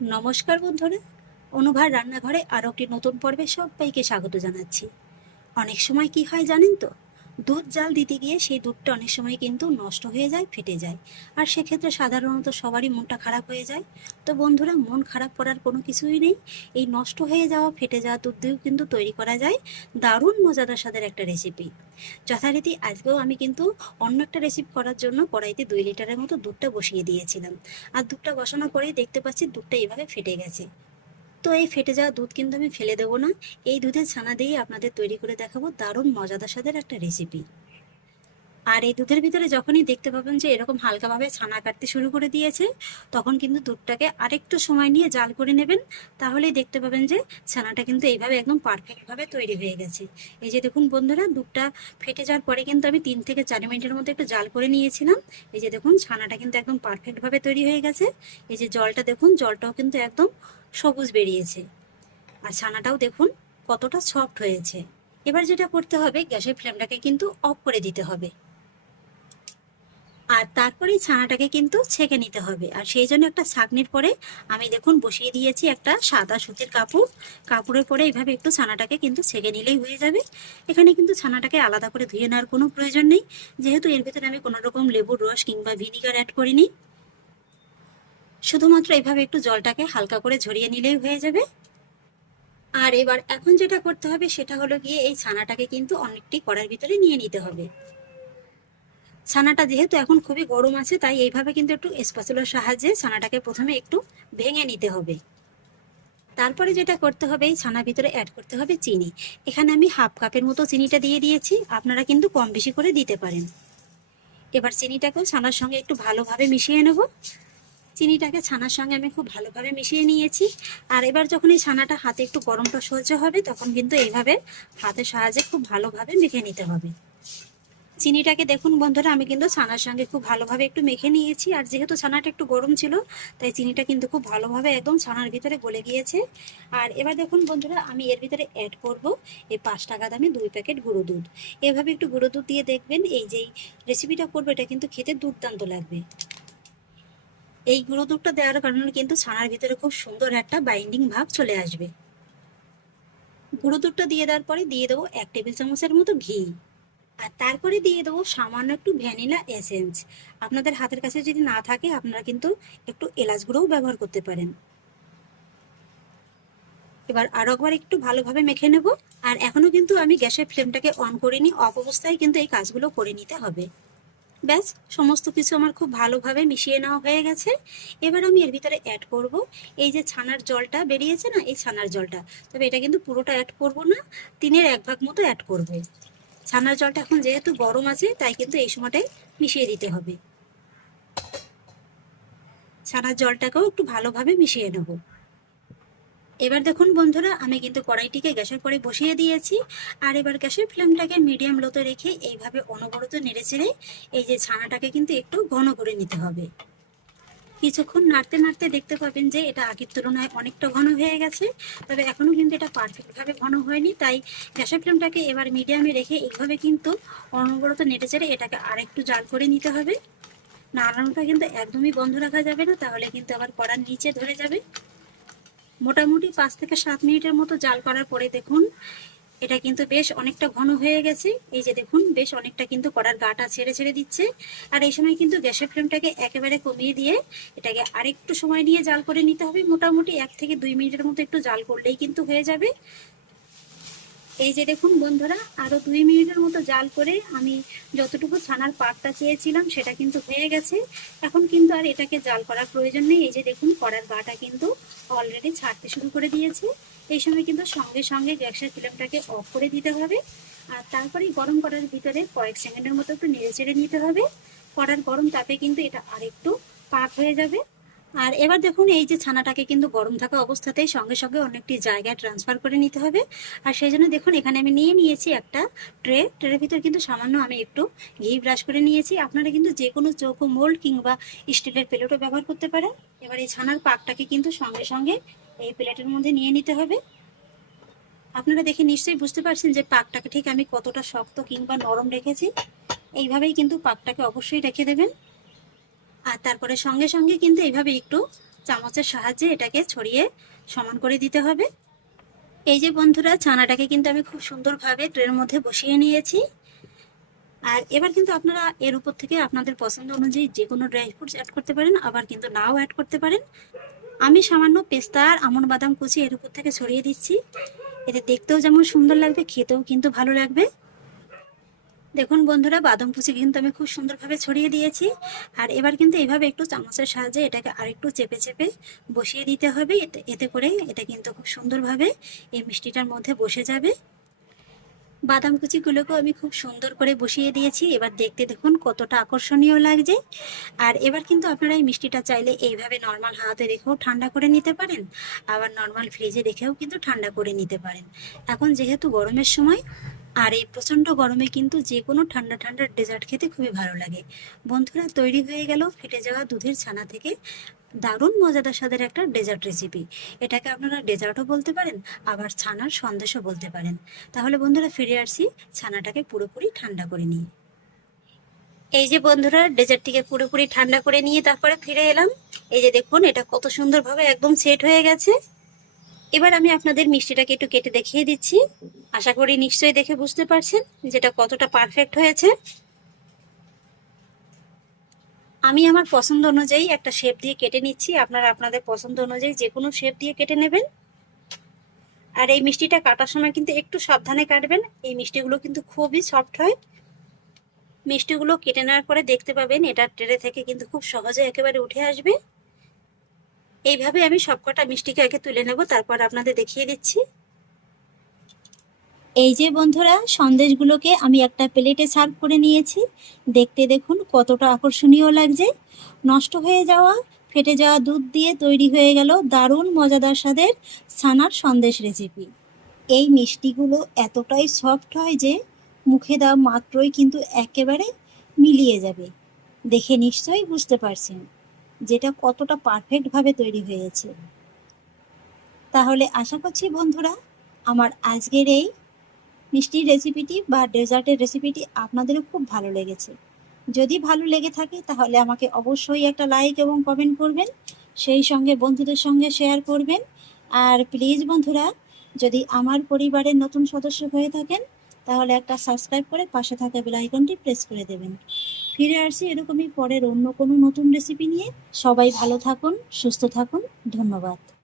নমস্কার বন্ধুরা, অনুভার রান্নাঘরে আরও একটি নতুন পর্বে সবাইকে স্বাগত জানাচ্ছি। অনেক সময় কি হয় জানেন তো, দুধ জাল দিতে গিয়ে সেই দুধটা অনেক সময় কিন্তু নষ্ট হয়ে যায়, ফেটে যায়। আর সেক্ষেত্রে সাধারণত সবারই মনটা খারাপ হয়ে যায়। তো বন্ধুরা, মন খারাপ করার কোনো কিছুই নেই। এই নষ্ট হয়ে যাওয়া, ফেটে যাওয়া দুধ দিয়েও কিন্তু তৈরি করা যায় দারুণ মজাদার স্বাদের একটা রেসিপি। যথারীতি আজকেও আমি কিন্তু অন্য একটা রেসিপি করার জন্য কড়াইতে 2 লিটারের মতো দুধটা বসিয়ে দিয়েছিলাম। আর দুধটা বসানোর পরেই দেখতে পাচ্ছি দুধটা এইভাবে ফেটে গেছে। তো এই ফেটে যাওয়া দুধ কিন্তু আমি ফেলে দেবো না। এই দুধের ছানা দিয়েই আপনাদের তৈরি করে দেখাবো দারুণ মজাদার স্বাদের একটা রেসিপি। আর এই দুধের ভিতরে যখনই দেখতে পাবেন যে এরকম হালকাভাবে ছানা কাটতে শুরু করে দিয়েছে, তখন কিন্তু দুধটাকে আরেকটু সময় নিয়ে জাল করে নেবেন। তাহলেই দেখতে পাবেন যে ছানাটা কিন্তু এইভাবে একদম পারফেক্টভাবে তৈরি হয়ে গেছে। এই যে দেখুন বন্ধুরা, দুধটা ফেটে যাওয়ার পরে কিন্তু আমি 3 থেকে 4 মিনিটের মধ্যে একটু জাল করে নিয়েছিলাম। এই যে দেখুন, ছানাটা কিন্তু একদম পারফেক্টভাবে তৈরি হয়ে গেছে। এই যে জলটা দেখুন, জলটাও কিন্তু একদম সবুজ বেরিয়েছে। আর ছানাটাও দেখুন কতটা সফট হয়েছে। এবার যেটা করতে হবে, গ্যাসের ফ্লেমটাকে কিন্তু অফ করে দিতে হবে। আর তারপরেই ছানাটাকে কিন্তু ছেঁকে নিতে হবে। আর সেই জন্য একটা ছাঁকনির পরে আমি দেখুন বসিয়ে দিয়েছি একটা সাদা সুতির কাপড়। কাপড়ের পরে এইভাবে একটু ছানাটাকে কিন্তু ছেঁকে নিলেই হয়ে যাবে। এখানে কিন্তু ছানাটাকে আলাদা করে ধুয়ে নেওয়ার কোনো প্রয়োজন নেই, যেহেতু এর ভিতরে আমি কোনো রকম লেবুর রস কিংবা ভিনিগার অ্যাড করিনি। শুধুমাত্র এইভাবে একটু জলটাকে হালকা করে ঝরিয়ে নিলেই হয়ে যাবে। আর এবার এখন যেটা করতে হবে সেটা হলো গিয়ে এই ছানাটাকে কিন্তু অনেকটি কড়াইয়ের ভিতরে নিয়ে নিতে হবে। ছানাটা যেহেতু এখন খুবই গরম আছে, তাই এইভাবে কিন্তু একটু স্প্যাচুলার সাহায্যে ছানাটাকে প্রথমে একটু ভেঙে নিতে হবে। তারপরে যেটা করতে হবে, এই ছানার ভিতরে অ্যাড করতে হবে চিনি। এখানে আমি হাফ কাপের মতো চিনিটা দিয়ে দিয়েছি, আপনারা কিন্তু কম বেশি করে দিতে পারেন। এবার চিনিটাকেও ছানার সঙ্গে একটু ভালোভাবে মিশিয়ে নেব। চিনিটাকে ছানার সঙ্গে আমি খুব ভালোভাবে মিশিয়ে নিয়েছি। আর এবার যখন এই ছানাটা হাতে একটু গরমটা সহ্য হবে, তখন কিন্তু এইভাবে হাতের সাহায্যে খুব ভালোভাবে মেখে নিতে হবে। চিনিটাকে দেখুন বন্ধুরা, আমি কিন্তু ছানার সঙ্গে খুব ভালোভাবে একটু মেখে নিয়েছি। আর যেহেতু ছানাটা একটু গরম ছিল, তাই চিনিটা কিন্তু খুব ভালোভাবে একদম ছানার ভিতরে গলে গিয়েছে। আর এবার দেখুন বন্ধুরা, আমি এর ভিতরে অ্যাড করব এই 5 টাকা দামে 2 প্যাকেট গুঁড়ো দুধ। এভাবে একটু গুঁড়ো দুধ দিয়ে দেখবেন, এই যে রেসিপিটা করবো এটা কিন্তু খেতে দুর্দান্ত লাগবে। এই গুঁড়ো দুধটা দেওয়ার কারণে কিন্তু ছানার ভিতরে খুব সুন্দর একটা বাইন্ডিং ভাব চলে আসবে। গুঁড়ো দুধটা দিয়ে দেওয়ার পরে দিয়ে দেবো 1 টেবিল চামচের মতো ঘি। আর তারপরে দিয়ে দেবো সামান্য একটু ভ্যানিলা এসেন্স। আপনাদের হাতের কাছে যদি না থাকে, আপনারা কিন্তু একটু এলাচ গুঁড়োও ব্যবহার করতে পারেন। এবার আরো একবার একটু ভালোভাবে মেখে নেব। আর এখনো কিন্তু আমি গ্যাসের ফ্লেমটাকে অন করিনি, অফ অবস্থায় কিন্তু এই কাজগুলো করে নিতে হবে। ব্যাস, সমস্ত কিছু আমার খুব ভালোভাবে মিশিয়ে নেওয়া হয়ে গেছে। এবার আমি এর ভিতরে অ্যাড করব এই যে ছানার জলটা বেরিয়েছে না, এই ছানার জলটা। তবে এটা কিন্তু পুরোটা অ্যাড করব না, 3/1 ভাগ মতো অ্যাড করব। ছানার জলটা এখন যেহেতু গরম আছে, তাই কিন্তু এই সময়টাই মিশিয়ে দিতে হবে। ছানার জলটাকেও একটু ভালোভাবে মিশিয়ে নেব। এবার দেখুন বন্ধুরা, আমি কিন্তু কড়াইটিকে গ্যাসের পরে বসিয়ে দিয়েছি। আর এবার গ্যাসের ফ্লেমটাকে মিডিয়াম লোতে রেখে এইভাবে অনবরত নেড়েচেড়ে এই যে ছানাটাকে কিন্তু একটু ঘন করে নিতে হবে। কিছুক্ষণ নাড়তে নাড়তে দেখতে পাবেন যে এটা আগের তুলনায় অনেকটা ঘন হয়ে গেছে। তবে এখনো কিন্তু এটা পারফেক্টভাবে ঘন হয়নি, তাই গ্যাসের ফ্লেমটাকে এবার মিডিয়ামে রেখে এইভাবে কিন্তু অনবরত নেড়েচেড়ে এটাকে আরেকটু জাল করে নিতে হবে। নাড়ানোটা কিন্তু একদমই বন্ধ রাখা যাবে না, তাহলে কিন্তু আবার কড়ার নিচে ধরে যাবে। মোটামুটি 5 থেকে 7 মিনিটের মতো জাল করার পরে দেখুন এটা কিন্তু বেশ অনেকটা ঘন হয়ে গেছে। এই যে দেখুন, বেশ অনেকটা কিন্তু কড়ার গাটা ছেড়ে ছেড়ে দিচ্ছে। আর এই সময় কিন্তু গ্যাসের ফ্লেমটাকে একেবারে কমিয়ে দিয়ে এটাকে আরেকটু সময় নিয়ে জাল করে নিতে হবে। মোটামুটি 1 থেকে 2 মিনিটের মতো একটু জাল করলেই কিন্তু হয়ে যাবে। এই যে দেখুন বন্ধুরা, আরো 2 মিনিটের মতো জাল করে আমি যতটুকু ছানার পাকটা চেয়েছিলাম সেটা কিন্তু হয়ে গেছে। এখন কিন্তু আর এটাকে জাল করার প্রয়োজন নেই। এই যে দেখুন, কড়ার গাটা কিন্তু অলরেডি ছাড়তে শুরু করে দিয়েছে। এই সময় কিন্তু সঙ্গে সঙ্গে গ্যাসের ফ্লেমটাকে অফ করে দিতে হবে। আর তারপরে গরম করার ভিতরে কয়েক সেকেন্ডের মতো একটু নেড়ে চেড়ে নিতে হবে। কড়ার গরম তাপে কিন্তু এটা আরেকটু পাক হয়ে যাবে। আর এবার দেখুন, এই যে ছানাটাকে কিন্তু গরম থাকা অবস্থাতেই সঙ্গে সঙ্গে অনেকটি জায়গায় ট্রান্সফার করে নিতে হবে। আর সেই জন্য দেখুন, এখানে আমি নিয়ে নিয়েছি একটা ট্রের ভিতর কিন্তু সামান্য আমি একটু ঘি ব্রাশ করে নিয়েছি। আপনারা কিন্তু যে কোনো চৌকো মোল্ড কিংবা স্টিলের প্লেটও ব্যবহার করতে পারেন। এবার এই ছানার পাকটাকে কিন্তু সঙ্গে সঙ্গে এই প্লেটের মধ্যে নিয়ে নিতে হবে। আপনারা দেখে নিশ্চয়ই বুঝতে পারছেন যে পাকটাকে ঠিক আমি কতটা শক্ত কিংবা নরম রেখেছি। এইভাবেই কিন্তু পাকটাকে অবশ্যই রেখে দেবেন। আর তারপরে সঙ্গে সঙ্গে কিন্তু এইভাবে একটু চামচের সাহায্যে এটাকে ছড়িয়ে সমান করে দিতে হবে। এই যে বন্ধুরা, ছানাটাকে কিন্তু আমি খুব সুন্দরভাবে ট্রের মধ্যে বসিয়ে নিয়েছি। আর এবার কিন্তু আপনারা এর উপর থেকে আপনাদের পছন্দ অনুযায়ী যে কোনো ড্রাই ফ্রুটস অ্যাড করতে পারেন, আবার কিন্তু নাও অ্যাড করতে পারেন। আমি সামান্য পেস্তা আর আমন্ড বাদাম কুচি এর উপর থেকে ছড়িয়ে দিচ্ছি। এতে দেখতেও যেমন সুন্দর লাগবে, খেতেও কিন্তু ভালো লাগবে। দেখুন বন্ধুরা, বাদাম কুচি কিন্তু আমি খুব সুন্দরভাবে ছড়িয়ে দিয়েছি। আর এবার কিন্তু এইভাবে একটু চামচের সাহায্যে এটাকে আরেকটু চেপে চেপে বসিয়ে দিতে হবে। এতে করে এটা কিন্তু খুব সুন্দরভাবে এই মিষ্টিটার মধ্যে বসে যাবে। বাদাম কুচিগুলোকেও আমি খুব সুন্দর করে বসিয়ে দিয়েছি। এবার দেখতে দেখুন কতটা আকর্ষণীয় লাগছে। আর এবার কিন্তু আপনারা এই মিষ্টিটা চাইলে এইভাবে নর্মাল হাতে রেখেও ঠান্ডা করে নিতে পারেন, আবার নর্মাল ফ্রিজে রেখেও কিন্তু ঠান্ডা করে নিতে পারেন। এখন যেহেতু গরমের সময়, আর এই প্রচণ্ড গরমে কিন্তু যে কোনো ঠান্ডা ঠান্ডা ডেজার্ট খেতে খুবই ভালো লাগে। বন্ধুরা, তৈরি হয়ে গেল ফেটে যাওয়া দুধের ছানা থেকে দারুণ মজাদার স্বাদের একটা ডেজার্ট রেসিপি। এটাকে আপনারা ডেজার্টও বলতে পারেন, আবার ছানার সন্দেশও বলতে পারেন। তাহলে বন্ধুরা, ফিরে আসছি ছানাটাকে পুরোপুরি ঠান্ডা করে নিয়ে। এই যে বন্ধুরা, ডেজার্টটিকে পুরোপুরি ঠান্ডা করে নিয়ে তারপরে ফিরে এলাম। এই যে দেখুন, এটা কত সুন্দরভাবে একদম সেট হয়ে গেছে। এবার আমি আপনাদের মিষ্টিটাকে একটু কেটে দেখিয়ে দিচ্ছি। আশা করি নিশ্চয়ই দেখে বুঝতে পারছেন যেটা কতটা পারফেক্ট হয়েছে। আমি আমার পছন্দ অনুযায়ী একটা শেপ দিয়ে কেটে নিচ্ছি। আপনারা আপনাদের পছন্দ অনুযায়ী যে কোনো শেপ দিয়ে কেটে নেবেন। আর এই মিষ্টিটা কাটার সময় কিন্তু একটু সাবধানে কাটবেন। এই মিষ্টিগুলো কিন্তু খুবই সফট হয়। মিষ্টিগুলো কেটে নেওয়ার পরে দেখতে পাবেন এটা ট্রে থেকে কিন্তু খুব সহজে একেবারে উঠে আসবে। এইভাবে আমি সবকটা মিষ্টিকে আগে তুলে নেব, তারপর আপনাদের দেখিয়ে দিচ্ছি। এই যে বন্ধুরা, সন্দেশগুলোকে আমি একটা প্লেটে সার্ভ করে নিয়েছি। দেখতে দেখুন কতটা আকর্ষণীয় লাগছে। নষ্ট হয়ে যাওয়া ফেটে যাওয়া দুধ দিয়ে তৈরি হয়ে গেল দারুণ মজাদার স্বাদের ছানার সন্দেশ রেসিপি। এই মিষ্টিগুলো এতটাই সফট হয় যে মুখে দেওয়া মাত্রই কিন্তু একেবারে মিলিয়ে যাবে। দেখে নিশ্চয়ই বুঝতে পারছেন যেটা কতটা পারফেক্টভাবে তৈরি হয়েছে। তাহলে আশা করছি বন্ধুরা, আমার আজকের এই মিষ্টির রেসিপিটি বা ডেজার্টের রেসিপিটি আপনাদেরও খুব ভালো লেগেছে। যদি ভালো লেগে থাকে তাহলে আমাকে অবশ্যই একটা লাইক এবং কমেন্ট করবেন, সেই সঙ্গে বন্ধুদের সঙ্গে শেয়ার করবেন। আর প্লিজ বন্ধুরা, যদি আমার পরিবারের নতুন সদস্য হয়ে থাকেন তাহলে একটা সাবস্ক্রাইব করে পাশে থাকা বেল আইকনটি প্রেস করে দেবেন। ফিরে আসছি এরকমই পরের অন্য কোনো নতুন রেসিপি নিয়ে। সবাই ভালো থাকুন, সুস্থ থাকুন। ধন্যবাদ।